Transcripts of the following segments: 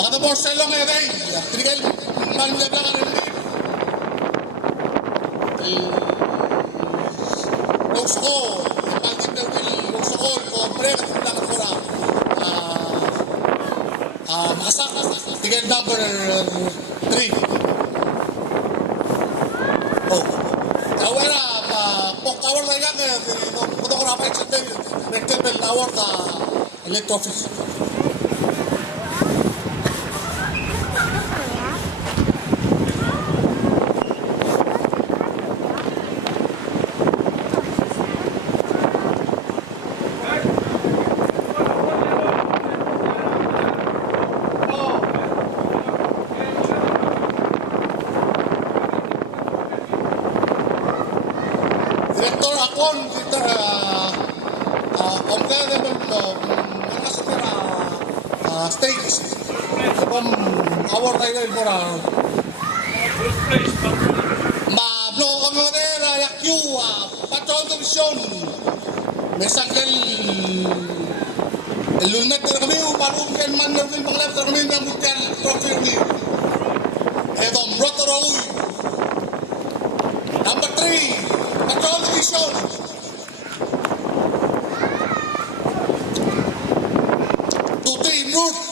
Mga Porcello ngayon ay tinggal maluya belakang ini. Lungsoko, pagin daw lungsoko, kombre at belakang ko na. Makasak, tinggal number 3. Oh, kawera pokawar na yan kung ako napay sa din, rectable award elect office. Direktor akon kita stage sebelum award tayo mura mablo ang nera yakyu patrol division mesangkel lunak ter kami uparum ken mandar ken panglap ter kami namutkan trophy ni edom rotoroy number 3 patrol division North.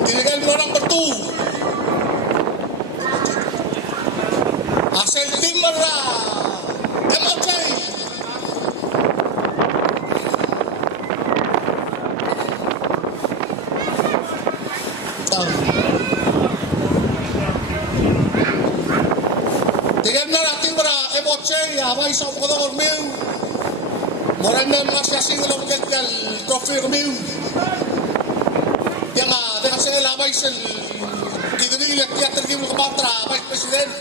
Tinigil mo number 2. Asel Timara. MJ. Tingnan na natin para emoche, may isang ko na kormiw. Moran na mga siyasing ulang gaggal, trophy kormiw. Yang dengan saya lamay sa dito nila kaya tergim ng kapatra, Vice President.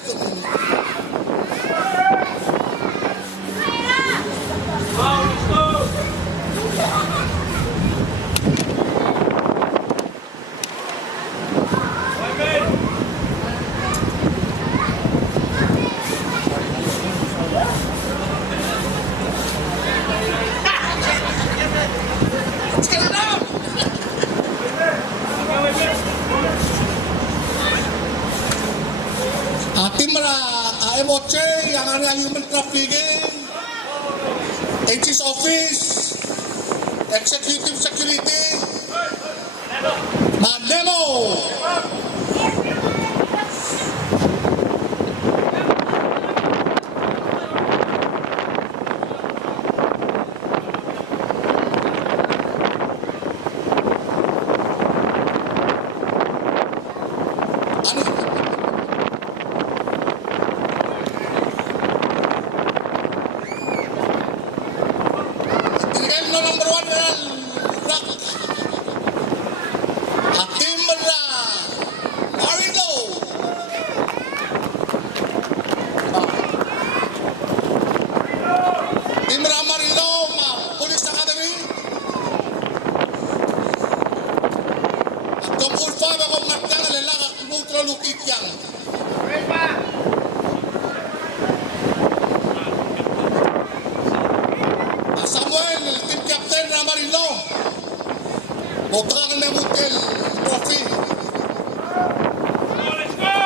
Tim MOC yang ada human trafficking, HIS office, executive security, Mandemo. Number 1 Rock Atimra Marino Timra Marino Police Academy at tungkol pa ako matang lalakak mutro lukit yang Samuel, team captain Ramarino. Botrakan na mutel trophy. Let's go!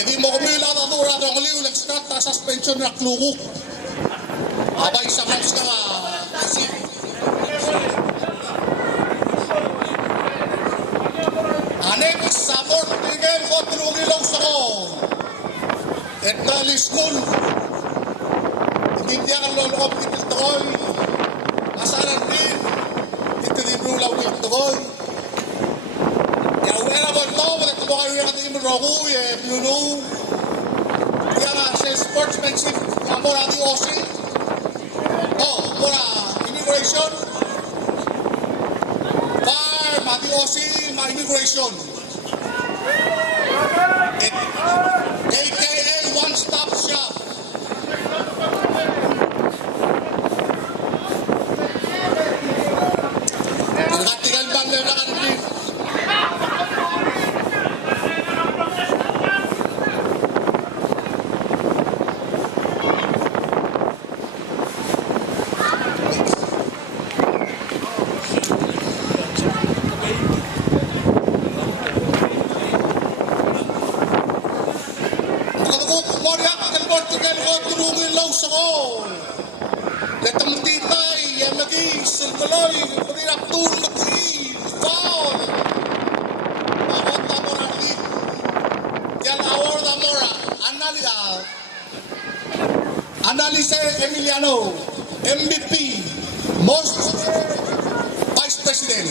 di mo kumila na mura ng liw, nag-start na suspension na klukuk. Abay sa match ka nga, kasi. Anek, support again ko, trugilaw sa ko. Et na liskun. Hindi niya kang lolokop dito ko'y. Asaran din. Dito din rulaw dito ko'y. Wala ba ito? Wala ito kayo yung ating imuroku, Pluno. Kaya nga, sa sportsmanship, kaya mo natin OC. Mura, immigration. Farm, ating OC, immigration. AKA one-stop shop. Nagatigal bang na nakanapin? Analisa Emiliano, MVP, most Vice President.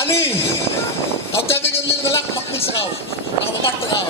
Ani, ang tating ang lingalak, makmin sa kao, nakapaparta kao.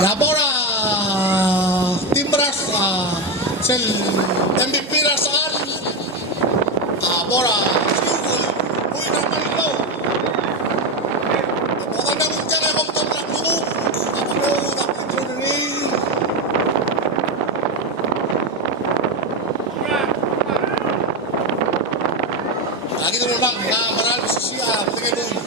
Labora Timbras sel MVP rasaan Bora uy na palito baka na mong kaya kong tablak mo ako mo nakitro na rin lagi na lang na marami siya tingin doon.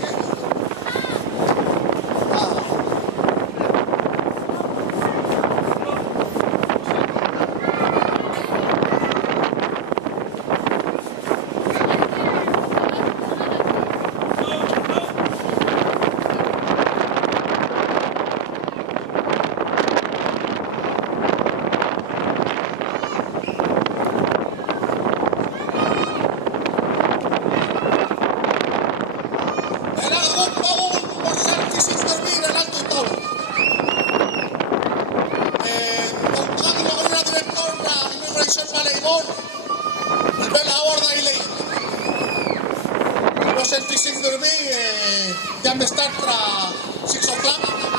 Scientific dormir, ya me start tra 6 o'clock.